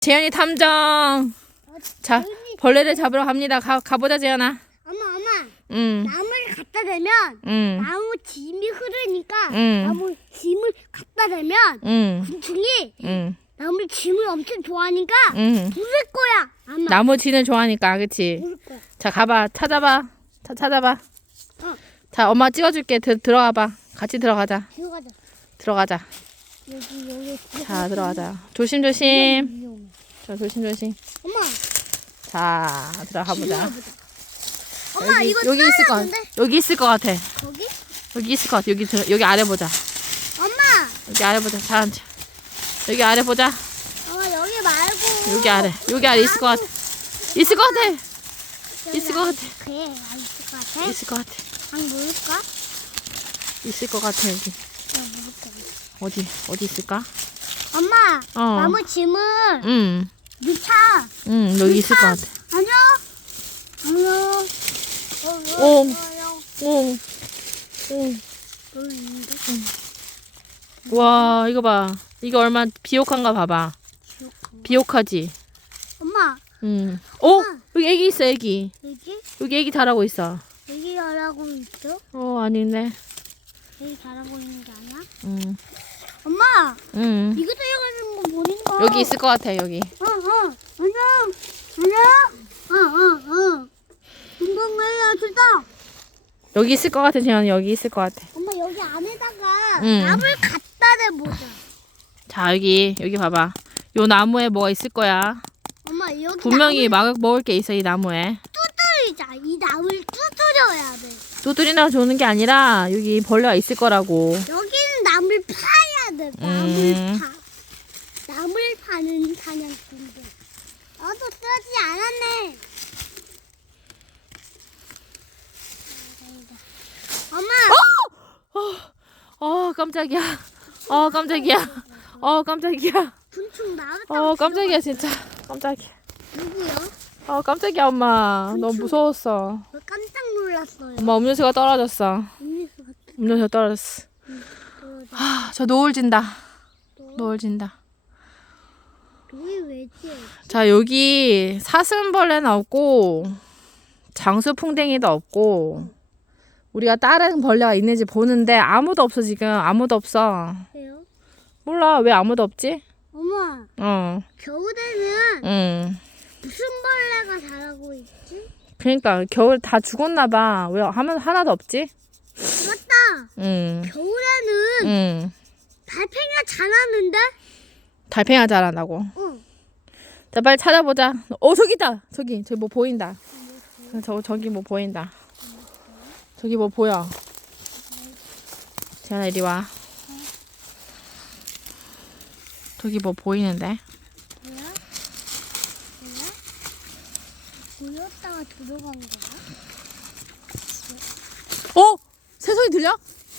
재현이 탐정. 자, 벌레를 잡으러 갑니다. 가, 가보자, 재현아. 엄마 엄마 응, 나무를 갖다 대면 응, 나무 짐이 흐르니까 응. 나무 짐을 갖다 대면 응, 곤충이 응, 나무 짐을 엄청 좋아하니까 응. 부를 거야 아마 나무 지는 좋아하니까, 그치? 부를 거야 자, 가봐. 찾아봐. 자, 찾아봐. 어. 자, 엄마 찍어줄게. 들, 들어가봐. 같이 들어가자. 들어가자 들어가자. 여기 여기 자, 들어가자. 조심조심. 자, 조심조심. 엄마 자, 들어가 보자. 엄마 여기, 이거 여기 있을 것 같아. 여기 있을 것 같아. 거기 여기 있을 것 같아. 여기, 들어, 여기 아래 보자. 엄마 여기 아래 보자. 자, 앉아. 여기 아래 보자. 엄마 여기 말고 여기 아래. 여기 아래 있을 것 같아. 있을 것 같아. 있을 것 같아. 그래 아, 있을 것 같아 있을 것 같아. 방 있을 것 같아, 여기. 어디, 어디 있을까? 엄마 어. 나무 짐을 응, 넣자 응, 여기 있을 것 같아. 안녕 안녕 오. 어. 여기 있는데 와, 이거 봐. 이거 얼마 비옥한가 봐봐. 비옥하지? 엄마 응. 오! 여기 애기 있어, 애기. 여기 여기 애기 자라고 있어. 여기 잘하고 있어 어, 아니네. 여기 잘하고 있는 게 아니야 응, 엄마 응. 이거 들어가는 거 보니까 여기 있을 것 같아, 여기. 어 어 안녕 안녕 어 어어 운동회야 출동 여기 있을 것 같아, 재현이. 여기 있을 것 같아. 엄마 여기 안에다가 응. 나물 갖다 대보자 자, 여기, 여기 봐봐. 요 나무에 뭐가 있을 거야. 엄마 여기 분명히 막 먹을 게 있어, 이 나무에. 두드리자 이 나물 두드려야 돼 두드리나 주는 게 아니라, 여기 벌레가 있을 거라고. 나물 돼 나물 음. 파 나물 파는 사냥꾼들 나도 쓰지 않았네 엄마 어, 깜짝이야. 어, 깜짝이야. 어, 깜짝이야. 분충 나를 어, 깜짝이야, 진짜. 깜짝이야. 누구야? 어, 깜짝이야, 엄마. 너무 무서웠어. 왜 깜짝 놀랐어요 엄마 음료수가 떨어졌어. 음료수 같은 음료수가 떨어졌어. 거 하, 저 노을 진다. 노을 진다. 왜지? 자, 여기 사슴벌레는 없고, 장수풍뎅이도 없고, 우리가 다른 벌레가 있는지 보는데 아무도 없어, 지금. 아무도 없어. 왜요? 몰라, 왜 아무도 없지? 엄마 어, 겨울에는 응. 무슨 벌레가 자라고 있지? 그러니까 겨울 다 죽었나 봐. 왜 하면 하나도 없지? 응, 겨울에는 응. 달팽이가 자라는데? 달팽이가 자란다고. 응 자, 빨리 찾아보자. 어, 저기다. 저기, 저기 뭐 보인다. 저, 저기 뭐 보인다. 저기 뭐 보여. 재현아, 이리 와. 저기 뭐 보이는데? 뭐야? 뭐야? 보였다가 들어간 거야? 어? 새소리 들려?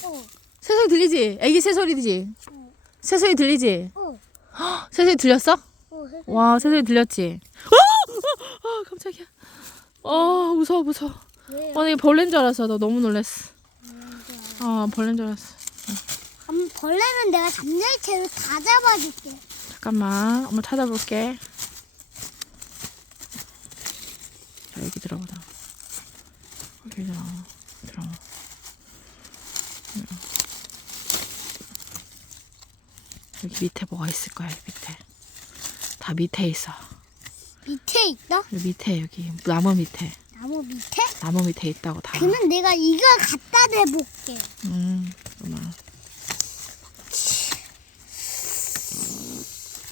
어 새소리 들리지? 애기 새소리지? 어. 새소리 들리지? 어, 새소리 들렸어? 어. 와, 새소리 들렸지? 어! 어, 어, 깜짝이야. 어, 무서워, 무서워. 왜요? 아니, 벌레인 줄 알았어. 너 너무 놀랬어. 어, 벌레인 줄 알았어. 음, 벌레는 내가 잡내체로 다 잡아줄게. 잠깐만, 엄마 찾아볼게. 자, 여기 들어보자. 여기 들어. 들어. 여기 밑에 뭐가 있을 거야, 여기 밑에. 다 밑에 있어. 밑에 있다? 여기 밑에, 여기. 나무 밑에. 나무 밑에? 나무 밑에 있다고 다. 그러면 내가 이거 갖다 대볼게. 음, 잠깐만.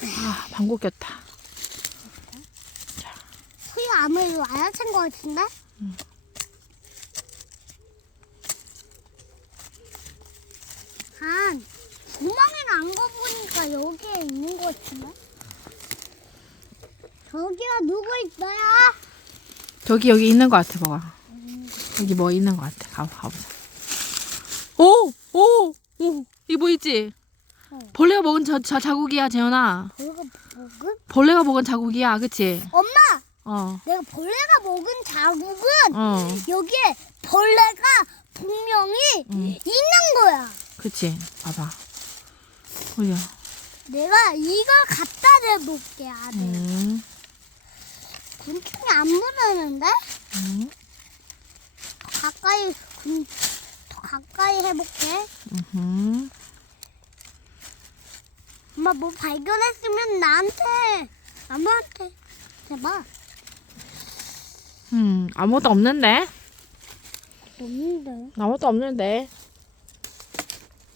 아, 방구 꼈다. 아무래도 안 하신 것 같은데? 한 난거 보니까 여기에 있는 것 같은데? 저기가 누구 있어요? 저기 여기 있는 것 같아 뭐가 여기 뭐 있는 것 같아 가 가보자 오오오 이거 뭐 있지 어. 벌레가 먹은 자, 자, 자국이야 재현아 벌레가 먹은? 벌레가 먹은 자국이야 그치 엄마! 어어 내가 벌레가 먹은 자국은 어, 여기에 벌레가 분명히 응. 있는 거야. 그치 봐봐 어디야 내가 이걸 갖다 대볼게 아들. 음. 곤충이 안 물었는데? 음. 더 가까이 곤, 더 가까이 해볼게. 음. 엄마 뭐 발견했으면 나한테 아무한테 해봐. 음. 아무것도 없는데? 없는데. 아무것도 없는데.